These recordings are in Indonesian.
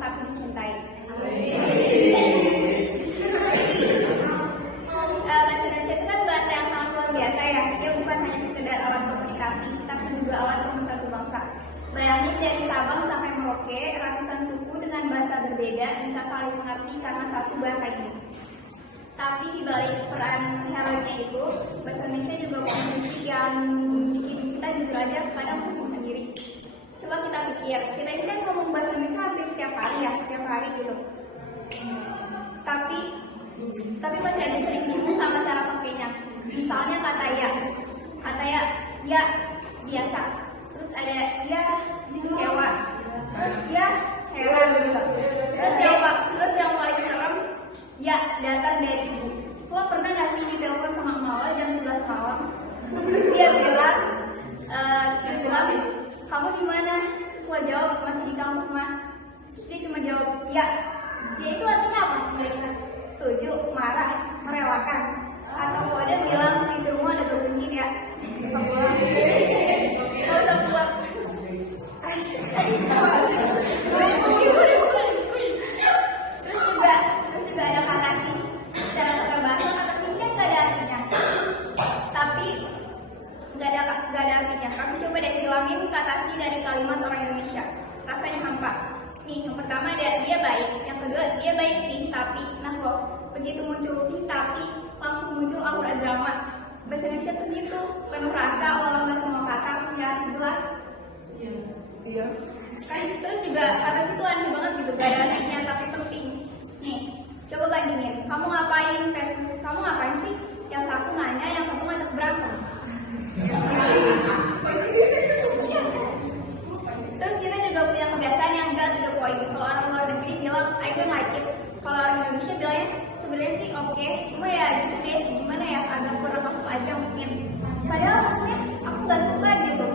tapi dicintai. Bahasa Indonesia itu kan bahasa yang sangat luar biasa ya. Dia bukan hanya sekedar alat komunikasi, tapi juga alat pemersatu bangsa. Bayangin dari Sabang sampai Merauke, ratusan suku dengan bahasa berbeda bisa saling mengerti karena satu bahasa ini. Tapi di balik peran heroiknya itu, bahasa Indonesia juga kondisi yang bikin kita jujur aja kadang pusing sendiri. Coba kita pikir, kita ini kan ngomong bahasa Indonesia hampir setiap hari gitu. Tapi masih ada sering bingung sama cara pakainya. Misalnya kata ya biasa. Terus ada ya hewa. Terus ya heran. Terus yang paling serem ya datang dari ibu. Lo pernah nggak sih ditelepon sama emak lo jam 11 malam? Terus dia bilang, kamu di mana? Gua jawab masih di kampus mah. Terus dia cuma jawab ya. Dia itu artinya apa? Setuju, marah, merelakan. Atau kalau ada bilang di rumah ada kebencian ya. Besok pulang. Terus juga ada kata sih. Secara kata bahasa kata sih kan nggak ada artinya. Tapi nggak ada artinya. Kamu coba deh hilangin kata sih dari kalimat orang Indonesia. Rasanya hampa. Nih, yang pertama dia baik. Yang kedua dia baik sih, tapi nah loh begitu muncul sih tapi langsung muncul aura drama. Bahasa Indonesia tuh gitu, penuh rasa, walau nggak semua kata punya arti jelas. Iya. Kan terus juga kata situ aneh banget gitu, gak ada artinya tapi penting. Nih, coba bandingin, kamu ngapain versus kamu ngapain sih? Yang satu nanya, yang satu ngajak berantem. Terus kita juga punya kebiasaan yang enggak to the point. Kalau orang luar negeri bilang I don't like it, kalau orang Indonesia bilangnya sebenarnya sih oke, cuma ya gitu deh, gimana ya, agak kurang masuk aja mungkin. Padahal maksudnya aku nggak suka gitu.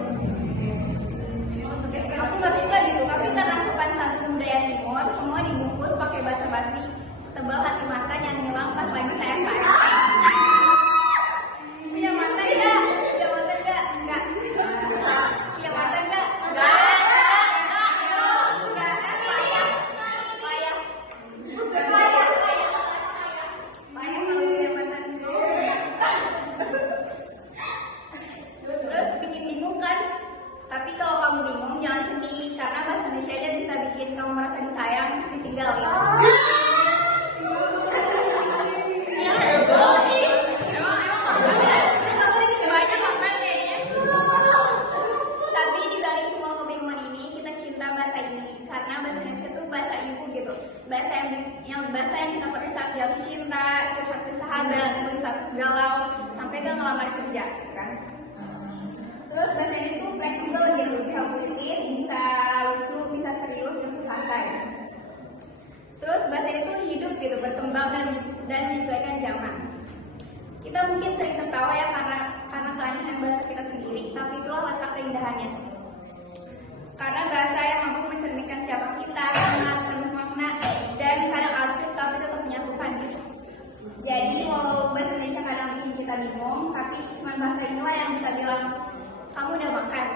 Aku nggak suka gitu, tapi karena sopan santun budaya Timur, semua dibungkus pakai bahasa basi setebal hati mata yang hilang pas lagi saya. Punya mata enggak? Punya mata enggak? Enggak. Punya mata enggak? Enggak. Terus bikin bingung kan? Tapi kalau kamu bingung jangan sedih, karena bahasa Indonesia aja bisa bikin kamu merasa disayang terus ditinggalin. Tapi di balik semua kebingungan ini kita cinta bahasa ini, karena bahasa Indonesia tuh bahasa ibu gitu, bahasa yang kita pakai saat jatuh cinta, curhat ke sahabat, nulis status galau, sampai gak ngelamar kerja, kan? Terus bahasa ini tuh fleksibel gitu, bisa politis, bisa lucu, bisa serius, bisa santai. Terus bahasa ini tuh hidup gitu, berkembang dan menyesuaikan zaman. Kita mungkin sering tertawa ya karena keanehan bahasa kita sendiri, tapi itulah letak keindahannya. Karena bahasa yang mampu mencerminkan siapa kita, sangat penuh makna, dan kadang absurd tapi tetap menyatukan gitu. Jadi walau bahasa Indonesia kadang bikin kita bingung, tapi cuma bahasa inilah yang bisa bilang kamu udah makan.